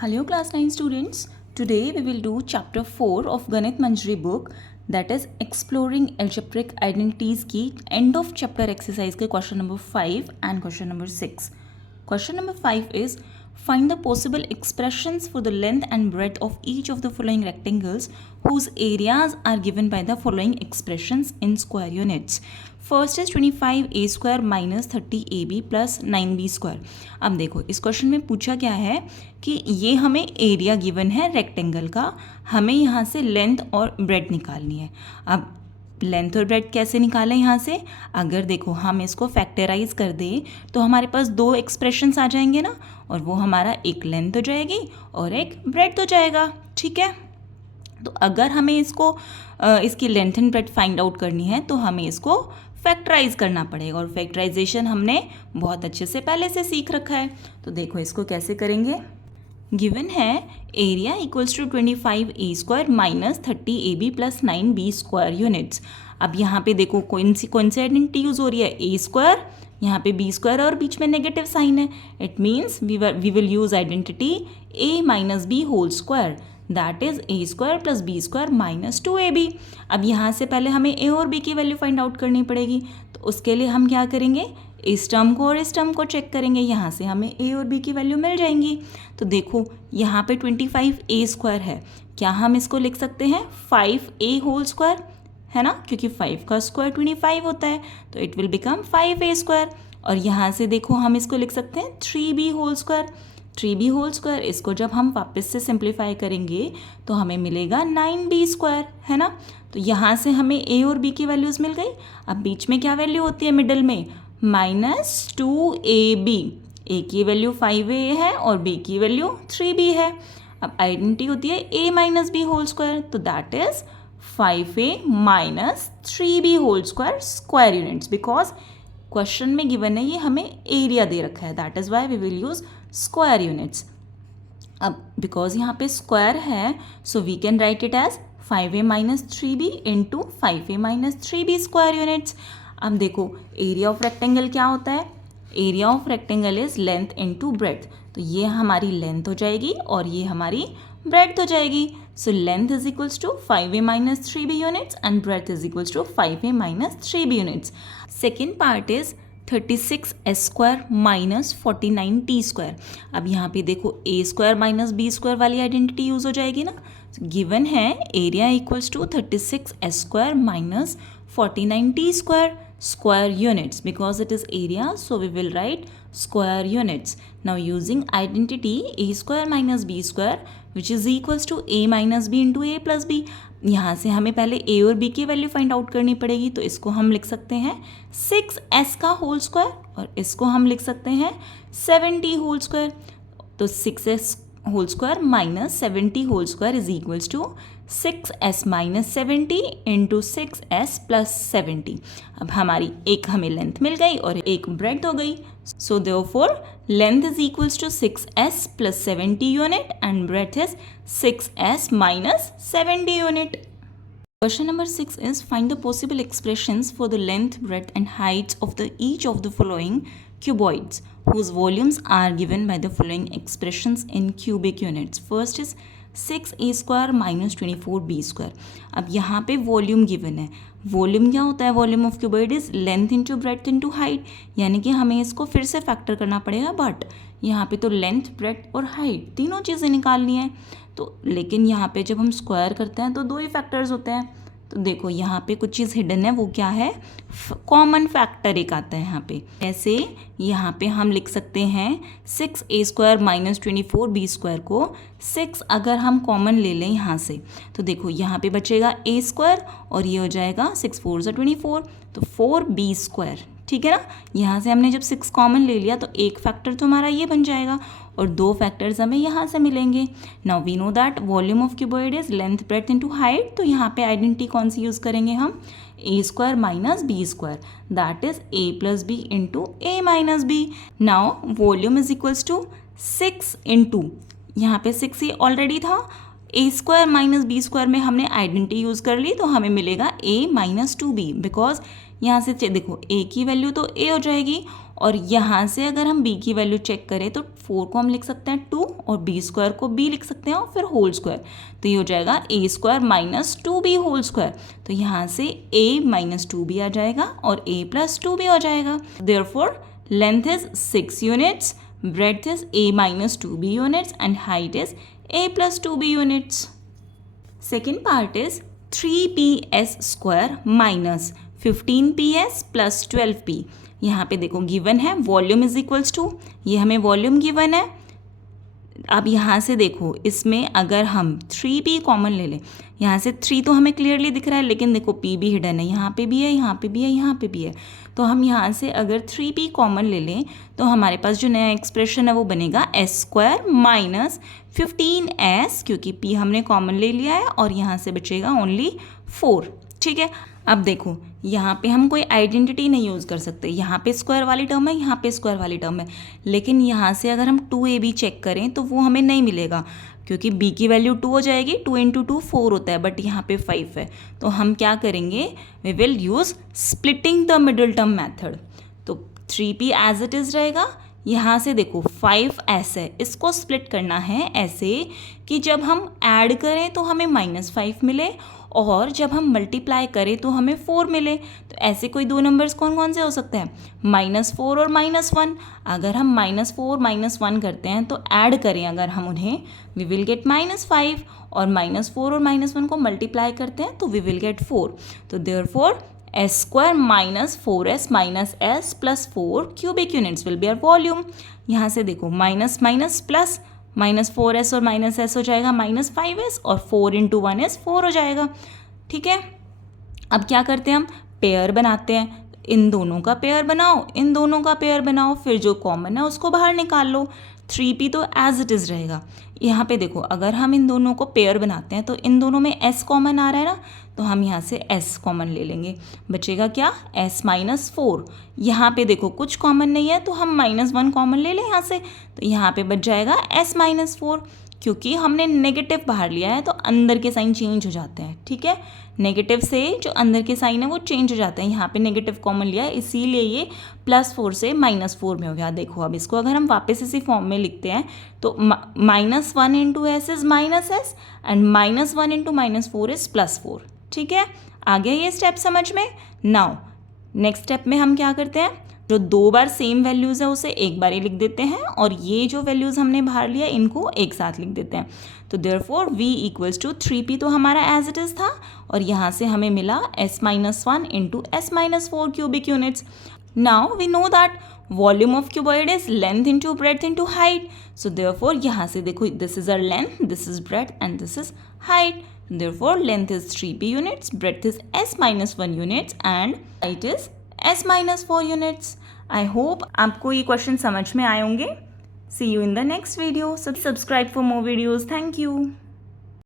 Hello class 9 students. Today we will do chapter 4 of Ganit Manjari book, that is exploring algebraic identities की end of chapter exercise के question number 5 and question number 6. Question number 5 is find the possible expressions for the length and breadth of each of the following rectangles whose areas are given by the following expressions in square units. First is 25a square minus 30ab plus 9b square. अब देखो इस question में पूछा क्या है कि ये हमें एरिया गिवन है रेक्टेंगल का, हमें यहाँ से लेंथ और ब्रेड निकालनी है. अब लेंथ और ब्रेड कैसे निकालें यहाँ से? अगर देखो हम इसको फैक्टराइज कर दें तो हमारे पास दो एक्सप्रेशंस आ जाएंगे ना, और वो हमारा एक लेंथ हो जाएगी और एक ब्रेड हो जाएगा. ठीक है, तो अगर हमें इसको इसकी length and bread find out करनी है तो हमें इसको फैक्टराइज करना पड़ेगा, और फैक्टराइजेशन हमने बहुत अच्छे से पहले से सीख रखा है. तो देखो इसको कैसे करेंगे. गिवन है area equals to 25a square minus 30ab plus 9b square units. अब यहाँ पे देखो कौन सी आइडेंटिटी यूज़ हो रही है? a स्क्वायर, यहाँ पे b स्क्वायर और बीच में नेगेटिव साइन है. It means we will use identity a minus b whole square, that is a square plus b square minus 2ab. अब यहाँ से पहले हमें a और b की वैल्यू फाइंड आउट करनी पड़ेगी, तो उसके लिए हम क्या करेंगे, इस टर्म को और इस टर्म को चेक करेंगे. यहाँ से हमें a और b की वैल्यू मिल जाएंगी. तो देखो यहाँ पे 25a स्क्वायर है, क्या हम इसको लिख सकते हैं 5a होल स्क्वायर, है ना, क्योंकि 5 का स्क्वायर 25 होता है, तो it will become 5a square. और यहाँ से देखो हम इसको लिख सकते हैं 3b whole square. 3b whole square, इसको जब हम वापस से सिंप्लीफाई करेंगे तो हमें मिलेगा 9b स्क्वायर, है ना. तो यहाँ से हमें a और b की वैल्यूज़ मिल गई. अब बीच में क्या वैल्यू होती है मिडल में? Minus 2ab. a की वैल्यू 5a है और b की वैल्यू 3b है. अब आइडेंटिटी होती है a minus b whole square, तो that is 5a minus 3b whole square square units. Because question में गिवन है ये हमें एरिया दे रखा है, that is why we will use square units. अब बिकॉज यहाँ पे स्क्वायर है, so we can write it as 5a minus 3b into 5a minus 3b square units. अब देखो एरिया ऑफ रेक्टेंगल क्या होता है? Area of rectangle is length into breadth. तो ये हमारी लेंथ हो जाएगी और ये हमारी ब्रेड्थ हो जाएगी. So length is equals to 5a minus 3b units and breadth is equals to 5a minus 3b units. Second part is 36s square minus 49t square. अब यहाँ पे देखो a square minus b square वाली identity use हो जाएगी ना. Given है area equals to 36s square minus 49t square square units. Because it is area, so we will write square units. Now using identity a square minus b square which is equals to a minus b into a plus b. यहाँ से हमें पहले a और b की value find out करनी पड़ेगी, तो इसको हम लिख सकते हैं 6s का होल स्क्वायर और इसको हम लिख सकते हैं 7t होल स्क्वायर. तो 6s whole square minus 7t whole square is equals to 6s minus 7t into 6s plus 7t. अब हमारी एक हमें लेंथ मिल गई और एक ब्रेड्थ हो गई. So therefore length is equals to 6s plus 7t unit and breadth is 6s minus 7t unit. Question number 6 is find the possible expressions for the length, breadth and heights of each of the following cuboids whose volumes are given by the following expressions in cubic units. First is 6a square minus 24b square. अब यहाँ पे volume given है. Volume क्या होता है? Volume of cuboid is length into breadth into height, यानी कि हमें इसको फिर से फैक्टर करना पड़ेगा, बट यहाँ पे तो लेंथ, ब्रेड्थ और हाइट तीनों चीज़ें निकालनी है. तो लेकिन यहाँ पे जब हम स्क्वायर करते हैं तो दो ही फैक्टर्स होते हैं. तो देखो यहाँ पे कुछ चीज़ हिडन है, वो क्या है? कॉमन फैक्टर एक आता है यहाँ पे. ऐसे यहाँ पे हम लिख सकते हैं 6a square minus 24b square को 6 अगर हम कॉमन ले लें यहाँ से, तो देखो यहाँ पे बचेगा a स्क्वायर और ये हो जाएगा 6 4 ज़ा 24, तो 4b स्क्वायर. ठीक है ना. यहाँ से हमने जब 6 कॉमन ले लिया तो एक फैक्टर तो हमारा ये बन जाएगा और दो फैक्टर्स हमें यहाँ से मिलेंगे. Now we know that volume of cuboid is length, breadth into height. तो यहाँ पे आइडेंटिटी कौन सी यूज़ करेंगे हम? a square minus b square, that is a plus b into a minus b. Now volume is equals to 6 into, यहाँ पे 6 ही already था, a square minus b square में हमने आइडेंटिटी यूज़ कर ली, तो हमें मिलेगा ए माइनस 2b, बिकॉज यहाँ से देखो ए की वैल्यू तो ए हो जाएगी, और यहाँ से अगर हम b की वैल्यू चेक करें तो 4 को हम लिख सकते हैं 2, और b स्क्वायर को b लिख सकते हैं, और फिर होल स्क्वायर, तो ये हो जाएगा a square minus 2b whole square. तो यहाँ से a माइनस 2b आ जाएगा और a प्लस 2b हो जाएगा। Therefore length is 6 units, breadth is a minus 2b units, and height is a plus 2b units. Second part is 3ps square minus 15ps plus 12p. यहाँ पे देखो given है volume is equals to, ये हमें volume given है। अब यहाँ से देखो इसमें अगर हम 3p कॉमन ले लें, यहाँ से 3 तो हमें क्लियरली दिख रहा है, लेकिन देखो p भी हिडन है, यहाँ पे भी है, यहाँ पे भी है, यहाँ पे भी है। तो हम यहाँ से अगर 3p कॉमन ले लें तो हमारे पास जो नया एक्सप्रेशन है वो बनेगा एस स्क्वायर माइनस 15s, क्योंकि p हमने कॉमन ले लिया है, और यहाँ से बचेगा ओनली 4। ठीक है, अब देखो यहाँ पे हम कोई आइडेंटिटी नहीं यूज़ कर सकते, यहाँ पे स्क्वायर वाली टर्म है, यहाँ पे स्क्वायर वाली टर्म है, लेकिन यहाँ से अगर हम 2ab चेक करें तो वो हमें नहीं मिलेगा, क्योंकि b की वैल्यू 2 हो जाएगी, 2 इंटू 2 4 होता है, बट यहाँ पे 5 है। तो हम क्या करेंगे, we will use splitting the middle term method. तो 3p एज इट इज़ रहेगा। यहाँ से देखो 5s है, इसको स्प्लिट करना है ऐसे कि जब हम ऐड करें तो हमें -5 मिले, और जब हम मल्टीप्लाई करें तो हमें 4 मिले। तो ऐसे कोई दो नंबर्स कौन कौन से हो सकते हैं, -4 और -1। अगर हम -4 -1 करते हैं तो ऐड करें अगर हम उन्हें, वी विल गेट -5, और -4 और -1 को मल्टीप्लाई करते हैं तो वी विल गेट 4। तो therefore s square minus 4s minus s plus 4 cubic units will be our volume. यहाँ से देखो माइनस माइनस प्लस, -4s और -s हो जाएगा -5s, और 4 इंटू 1 is 4 हो जाएगा। ठीक है, अब क्या करते हैं, हम पेयर बनाते हैं। इन दोनों का पेयर बनाओ, इन दोनों का पेयर बनाओ, फिर जो कॉमन है उसको बाहर निकाल लो। 3p तो एज इट इज़ रहेगा। यहाँ पे देखो अगर हम इन दोनों को पेयर बनाते हैं तो इन दोनों में s कॉमन आ रहा है ना, तो हम यहाँ से s कॉमन ले लेंगे, बचेगा क्या, s माइनस 4। यहाँ पे देखो कुछ कॉमन नहीं है तो हम -1 कॉमन ले लें यहाँ से, तो यहाँ पे बच जाएगा s माइनस 4। क्योंकि हमने नेगेटिव बाहर लिया है तो अंदर के साइन चेंज हो जाते हैं। ठीक है, नेगेटिव से जो अंदर के साइन है वो चेंज हो जाते हैं। यहाँ पे नेगेटिव कॉमन लिया है इसीलिए ये +4 से -4 में हो गया। देखो अब इसको अगर हम वापस इसी फॉर्म में लिखते हैं तो -1 into S is -s, and -1 into -4 is +4। ठीक है, आ गया ये स्टेप समझ में। नाउ नेक्स्ट स्टेप में हम क्या करते हैं, जो 2 बार सेम वैल्यूज़ है उसे एक बार ही लिख देते हैं, और ये जो वैल्यूज़ हमने बाहर लिया इनको एक साथ लिख देते हैं। तो therefore v equals to 3p तो हमारा एज इट इज़ था, और यहाँ से हमें मिला s-1 into s-4 cubic units. Now we know that volume of cuboid is length into breadth into height. So therefore यहाँ से देखो this is our length, this is breadth, and this is height. Therefore length is 3p units, breadth is s-1 units, and height is s-4 units. I hope आपको ये question समझ में आए होंगे। See you in the next video. Subscribe for more videos. Thank you.